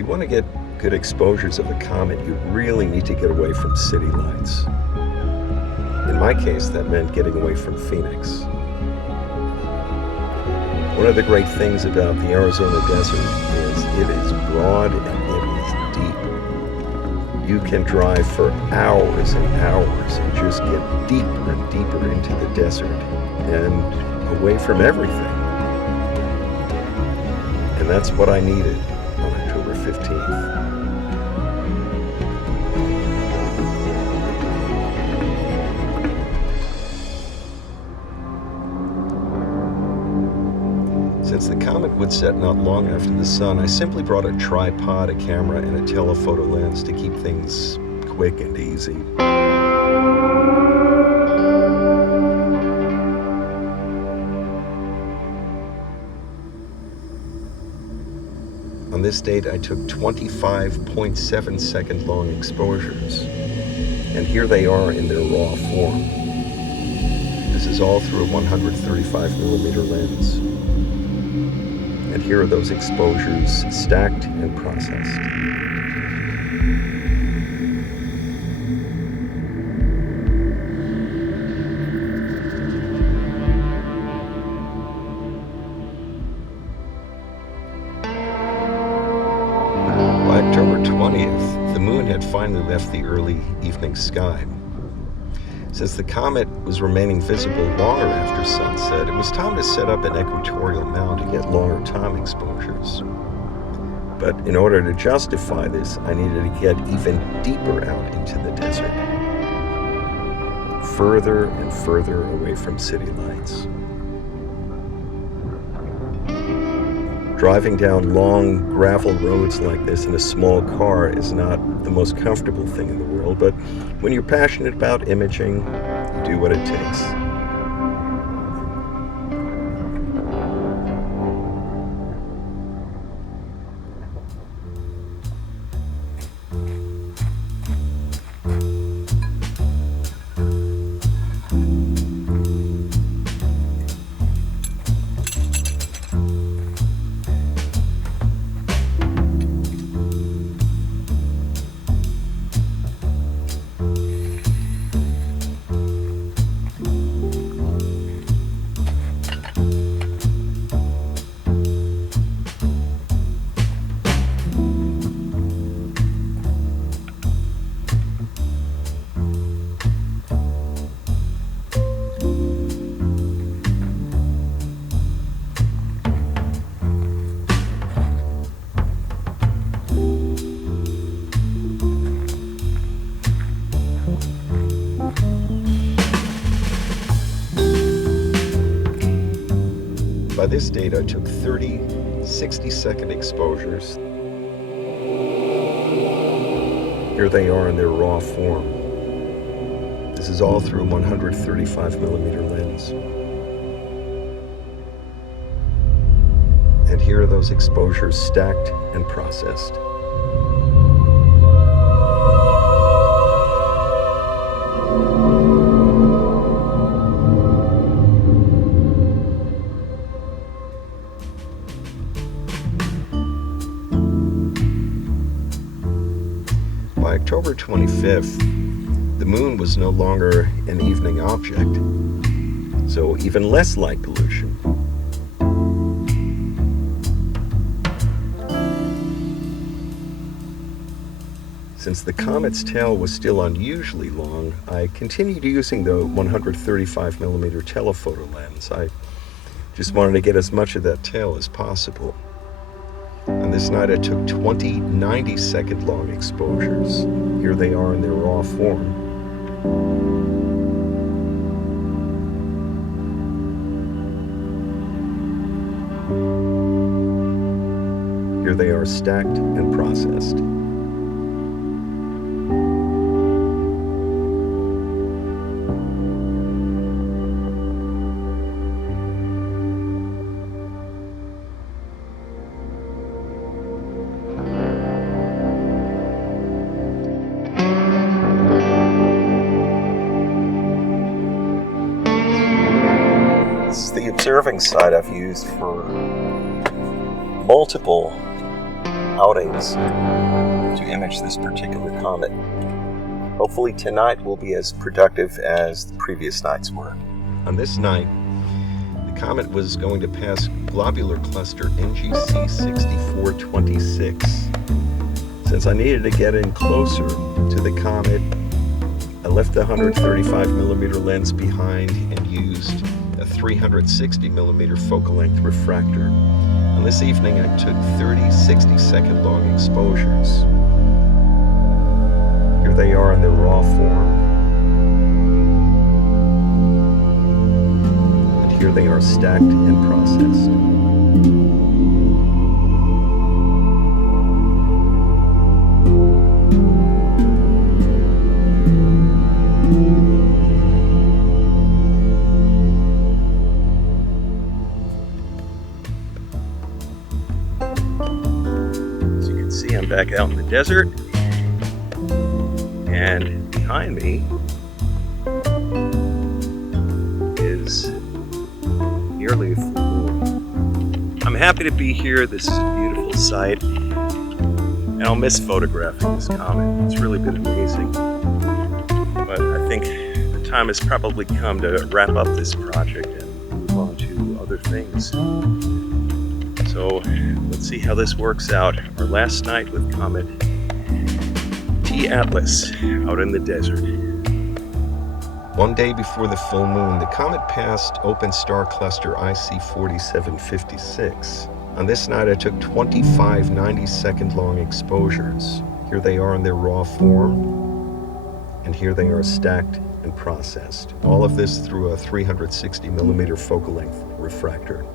you want to get good exposures of a comet, you really need to get away from city lights. In my case, that meant getting away from Phoenix. One of the great things about the Arizona desert is it is broad and it is deep. You can drive for hours and hours and just get deeper and deeper into the desert and away from everything. And that's what I needed on October 15th. Since the comet would set not long after the sun, I simply brought a tripod, a camera, and a telephoto lens to keep things quick and easy. On this date, I took 25.7 second long exposures, and here they are in their raw form. This is all through a 135 millimeter lens. And here are those exposures stacked and processed. By October 20th, the moon had finally left the early evening sky. Since the comet was remaining visible longer after sunset, it was time to set up an equatorial mount to get longer time exposures. But in order to justify this, I needed to get even deeper out into the desert, further and further away from city lights. Driving down long gravel roads like this in a small car is not the most comfortable thing in the world, but when you're passionate about imaging, you do what it takes. By this date, I took 30 60-second exposures. Here they are in their raw form. This is all through a 135 millimeter lens. And here are those exposures stacked and processed. By October 25th, the moon was no longer an evening object, so even less light pollution. Since the comet's tail was still unusually long, I continued using the 135 millimeter telephoto lens. I just wanted to get as much of that tail as possible. On this night, I took 20 90-second long exposures. Here they are in their raw form. Here they are stacked and processed. This is the observing site I've used for multiple outings to image this particular comet. Hopefully tonight will be as productive as the previous nights were. On this night, the comet was going to pass globular cluster NGC 6426. Since I needed to get in closer to the comet, I left the 135mm lens behind and used a 360mm focal length refractor. On this evening, I took 30 60-second long exposures. Here they are in their raw form. And here they are stacked and processed. See, I'm back out in the desert, and behind me is nearly a full moon. I'm happy to be here. This is a beautiful sight, and I'll miss photographing this comet. It's really been amazing, but I think the time has probably come to wrap up this project and move on to other things. So let's see how this works out. Our last night with Comet T-ATLAS out in the desert. One day before the full moon, the comet passed open star cluster IC 4756. On this night, I took 25 90-second long exposures. Here they are in their raw form, and here they are stacked and processed. All of this through a 360mm focal length refractor.